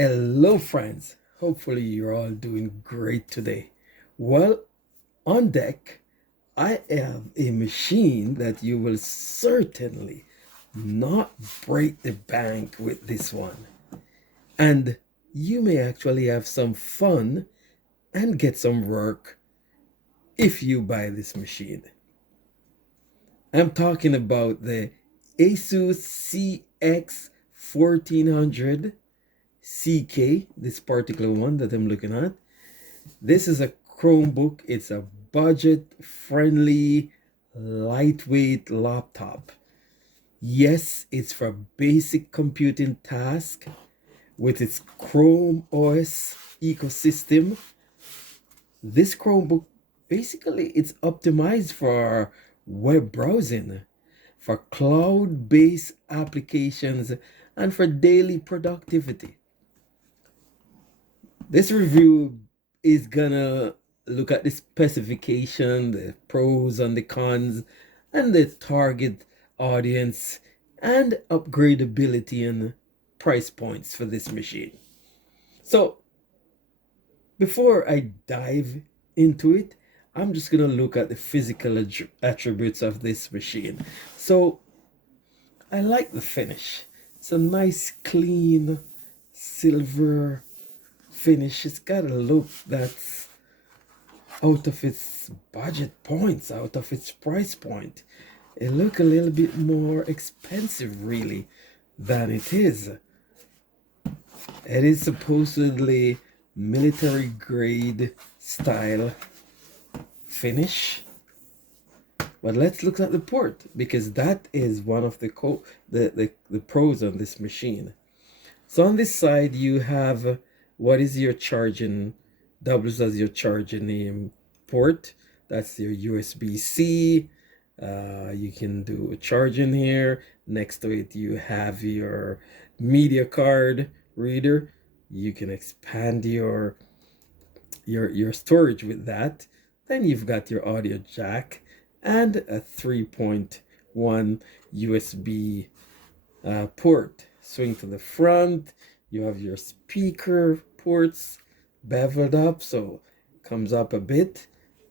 Hello, friends. Hopefully, you're all doing great today. Well, on deck, I have a machine that you will certainly not break the bank with this one. And you may actually have some fun and get some work if you buy this machine. I'm talking about the Asus CX1400 CK, this particular one that I'm looking at. This is a Chromebook. It's a budget-friendly, lightweight laptop. Yes, it's for basic computing tasks with its Chrome OS ecosystem. This Chromebook, basically, it's optimized for web browsing, for cloud-based applications, and for daily productivity. This review is gonna look at the specification, the pros and the cons, and the target audience, and upgradability and price points for this machine. So before I dive into it, I'm just gonna look at the physical attributes of this machine. So I like the finish. It's a nice, clean silver finish. It's got a look that's out of its budget points, out of its price point. It look a little bit more expensive really than it is. It is supposedly military grade style finish. But let's look at the port, because that is one of the pros on this machine. So on this side you have what is your charging, doubles as your charging port. That's your USB-C. You can do a charging here. Next to it you have your media card reader. You can expand your storage with that. Then you've got your audio jack and a 3.1 USB port. Swing to the front. You have your speaker ports beveled up, so it comes up a bit.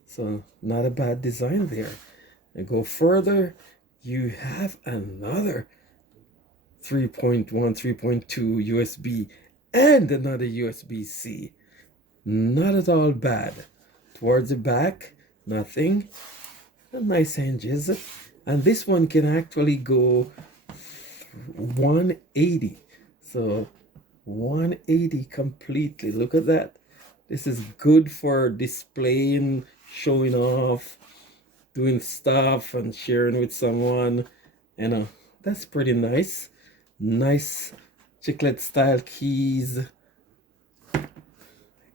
So not a bad design there. And go further, you have another 3.1, 3.2 USB and another USB-C. Not at all bad. Towards the back, nothing. Nice hinges. And this one can actually go 180. So 180 completely. Look at that. This is good for displaying, showing off, doing stuff and sharing with someone. You know, that's pretty nice. Nice chiclet style keys.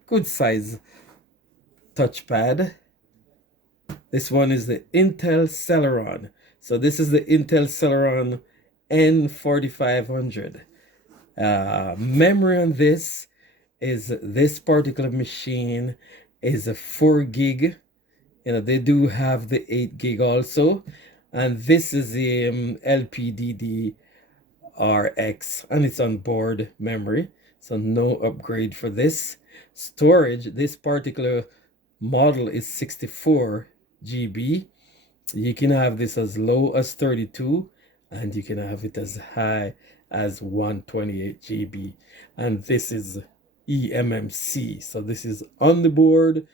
Good size touchpad. This one is the Intel Celeron. So this is the Intel Celeron N4500. Memory on this is, this particular machine is a 4 gig. You know, they do have the 8 gig also. And this is the LPDDR-X, and it's on board memory. So no upgrade for this. Storage, this particular model is 64 GB. You can have this as low as 32, and you can have it as high as 128 GB. And this is eMMC, so this is on the board.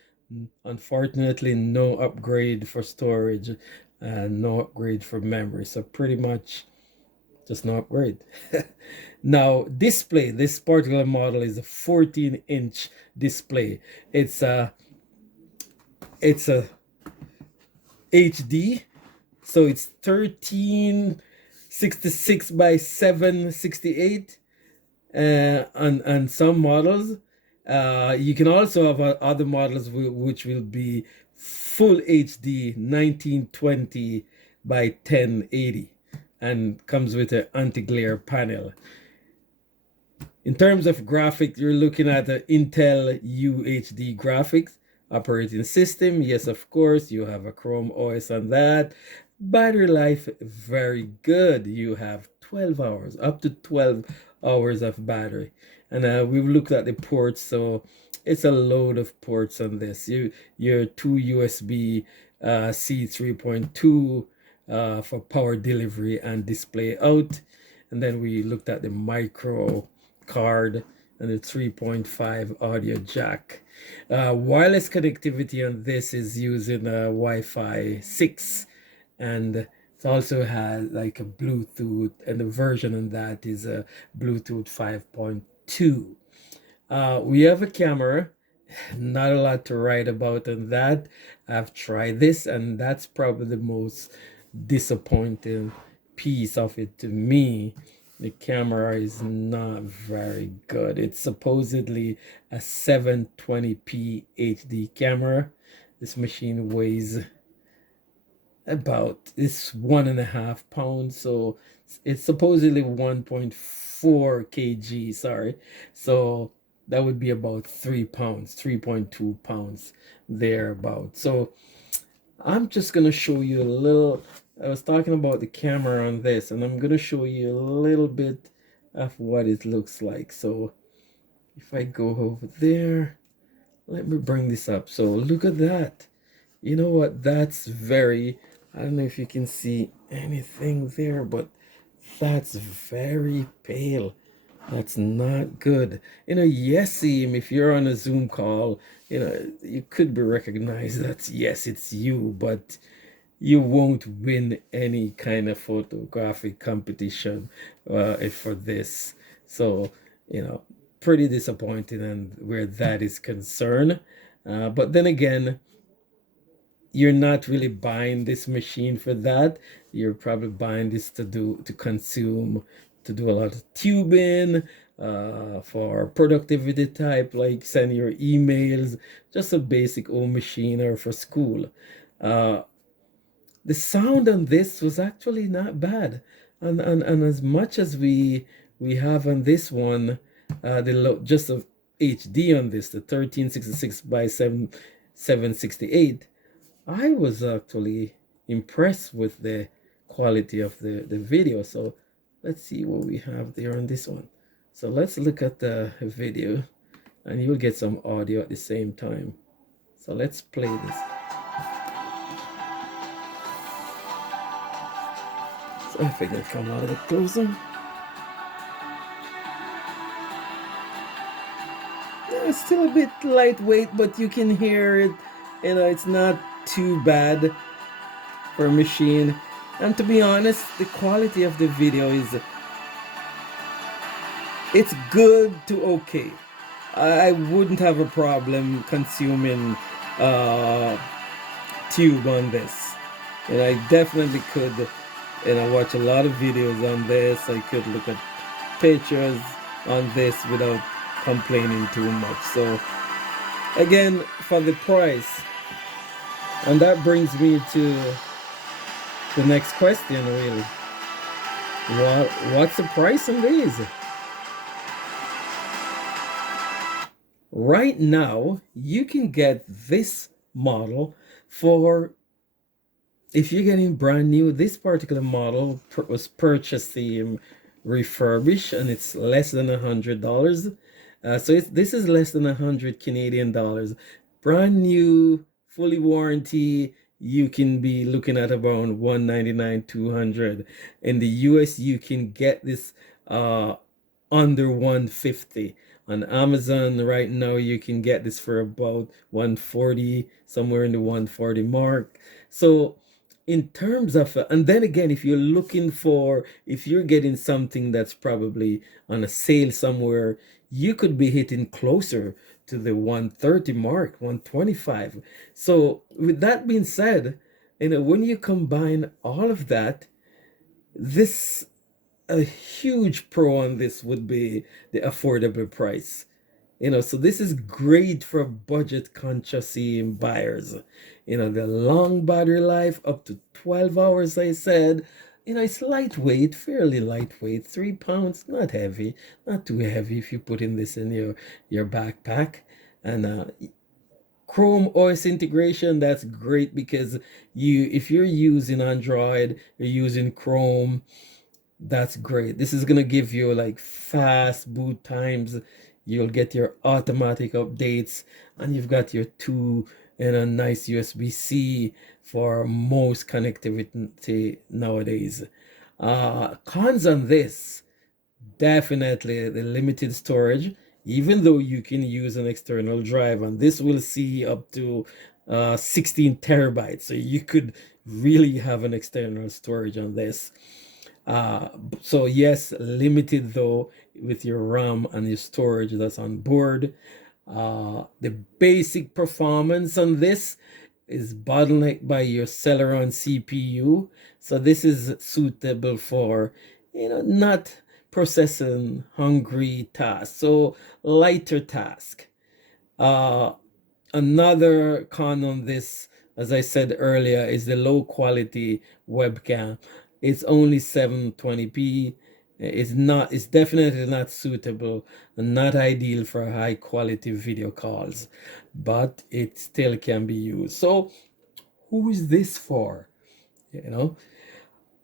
Unfortunately, no upgrade for storage and no upgrade for memory, so pretty much just no upgrade. Now display, this particular model is a 14-inch display. It's a HD, so it's 1366 by 768 on some models. You can also have other models which will be full HD 1920 by 1080 and comes with an anti-glare panel. In terms of graphics, you're looking at the Intel UHD graphics operating system. Yes, of course, you have a Chrome OS on that. Battery life, very good. You have 12 hours, up to 12 hours of battery. And we've looked at the ports, so it's a load of ports on this. Your two USB C 3.2 for power delivery and display out. And then we looked at the micro card and the 3.5 audio jack. Wireless connectivity on this is using Wi-Fi 6, and it also has like a Bluetooth, and the version on that is a Bluetooth 5.2. We have a camera, not a lot to write about on that. I've tried this, and that's probably the most disappointing piece of it to me. The camera is not very good. It's supposedly a 720p HD camera. This machine weighs about, it's 1.5 pounds, so it's supposedly 1.4 kg, sorry. So that would be about 3 pounds, 3.2 pounds thereabout. So I'm just gonna show you a little. I was talking about the camera on this, and I'm gonna show you a little bit of what it looks like. So if I go over there, let me bring this up. So look at that. You know what? That's very, I don't know if you can see anything there, but that's very pale. That's not good. Yes, if you're on a Zoom call, you could be recognized that, yes, it's you, but you won't win any kind of photographic competition for this. So, you know, pretty disappointing and where that is concerned. But then again, you're not really buying this machine for that. You're probably buying this to consume, to do a lot of tubing, for productivity type, like send your emails, just a basic home machine, or for school. Uh, the sound on this was actually not bad, and as much as we have on this one, just of HD on this, the 1366 by 768. I was actually impressed with the quality of the video. So let's see what we have there on this one. So let's look at the video, and you'll get some audio at the same time. So let's play this. So if I can come a little bit closer. Yeah, it's still a bit lightweight, but you can hear it. It's not too bad for a machine. And to be honest, the quality of the video it's good to okay. I wouldn't have a problem consuming tube on this. And I definitely could, watch a lot of videos on this. I could look at pictures on this without complaining too much. So again, for the price, and that brings me to the next question, really. What's the price on these? Right now, you can get this model for, if you're getting brand new, this particular model was purchased refurbished, and it's less than $100. So this is less than 100 Canadian dollars. Brand new, fully warranty, you can be looking at around 199, 200. In the US, you can get this under 150. On Amazon right now, you can get this for about 140, somewhere in the 140 mark. So in terms of, and then again, if you're getting something that's probably on a sale somewhere, you could be hitting closer to the 130 mark, 125. So with that being said, when you combine all of that, this a huge pro on this would be the affordable price. So this is great for budget conscious buyers. The long battery life, up to 12 hours, I said. It's lightweight, fairly lightweight, 3 pounds, not heavy, not too heavy if you put in this in your backpack. And Chrome OS integration, that's great because if you're using Android, you're using Chrome, that's great. This is gonna give you like fast boot times. You'll get your automatic updates, and you've got your two and a nice USB-C for most connectivity nowadays. Cons on this, definitely the limited storage, even though you can use an external drive, and this will see up to 16 terabytes. So you could really have an external storage on this. So yes, limited though with your RAM and your storage that's on board. The basic performance on this is bottlenecked by your Celeron CPU. So this is suitable for, not processing hungry tasks. So lighter task. Uh, Another con on this, as I said earlier, is the low quality webcam. It's only 720p. It's definitely not suitable and not ideal for high quality video calls, but it still can be used. So who is this for? You know,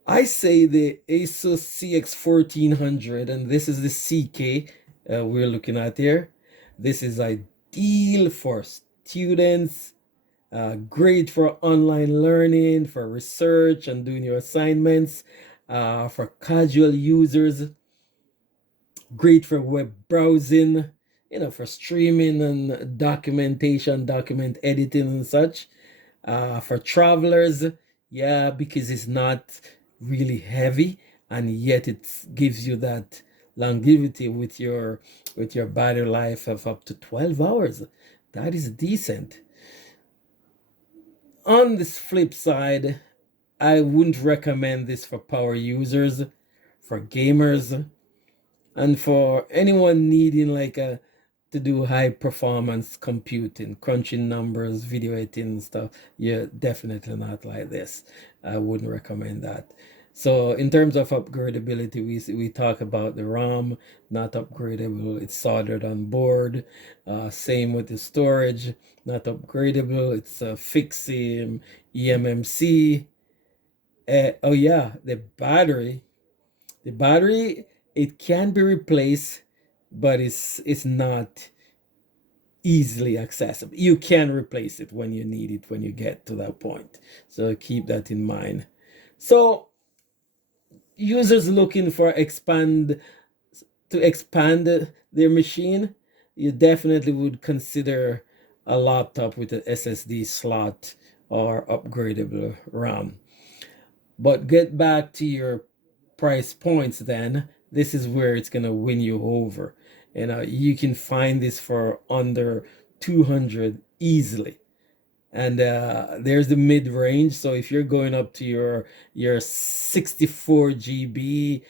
I say the Asus CX1400, and this is the CK we're looking at here. This is ideal for students, great for online learning, for research and doing your assignments, for casual users, great for web browsing, for streaming and documentation, document editing and such. For travelers, yeah, because it's not really heavy, and yet it gives you that longevity with your battery life of up to 12 hours. That is decent. On this flip side, I wouldn't recommend this for power users, for gamers, and for anyone needing like a to do high performance computing, crunching numbers, video editing and stuff. Yeah, definitely not like this. I wouldn't recommend that. So in terms of upgradability, we talk about the RAM, not upgradable. It's soldered on board. Same with the storage, not upgradable. It's a fixed eMMC. Oh yeah, the battery. The battery, it can be replaced, but it's not easily accessible. You can replace it when you need it, when you get to that point. So keep that in mind. So users looking for expand their machine, you definitely would consider a laptop with an SSD slot or upgradable RAM. But get back to your price points then. This is where it's gonna win you over. You can find this for under 200 easily. And there's the mid range. So if you're going up to your 64 GB,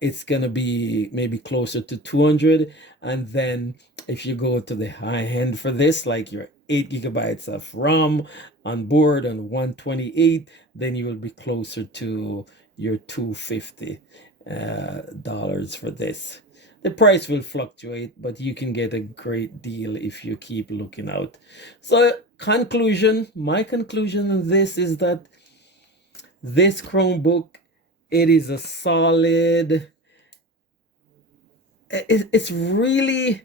it's gonna be maybe closer to 200. And then if you go to the high end for this, like your 8 gigabytes of RAM on board and 128, then you will be closer to your 250 dollars for this. The price will fluctuate, but you can get a great deal if you keep looking out. So my conclusion on this is that this Chromebook, it is a solid, it's really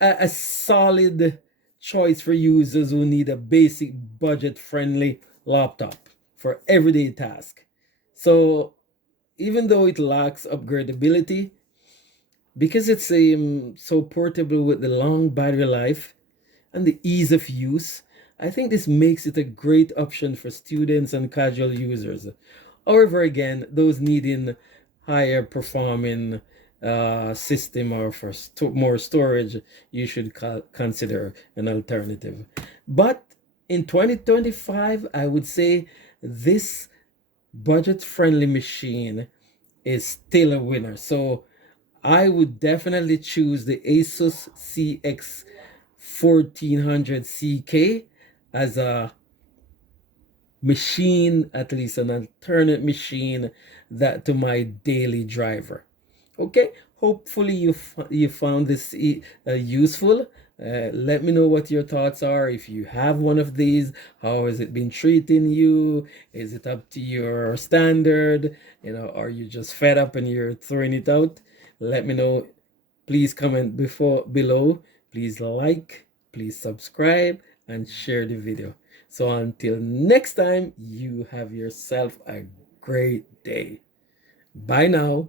a solid choice for users who need a basic budget friendly laptop for everyday task. So even though it lacks upgradability, because it's so portable with the long battery life and the ease of use, I think this makes it a great option for students and casual users. However, again, those needing higher performing system or for more storage, you should consider an alternative. But in 2025, I would say this budget friendly machine is still a winner. So I would definitely choose the Asus CX1400 CK as a machine, at least an alternate machine that to my daily driver. Okay, hopefully you found this useful. Let me know what your thoughts are. If you have one of these, how has it been treating you? Is it up to your standard? Are you just fed up and you're throwing it out? Let me know. Please comment below. Please like, please subscribe, and share the video. So until next time, you have yourself a great day. Bye now.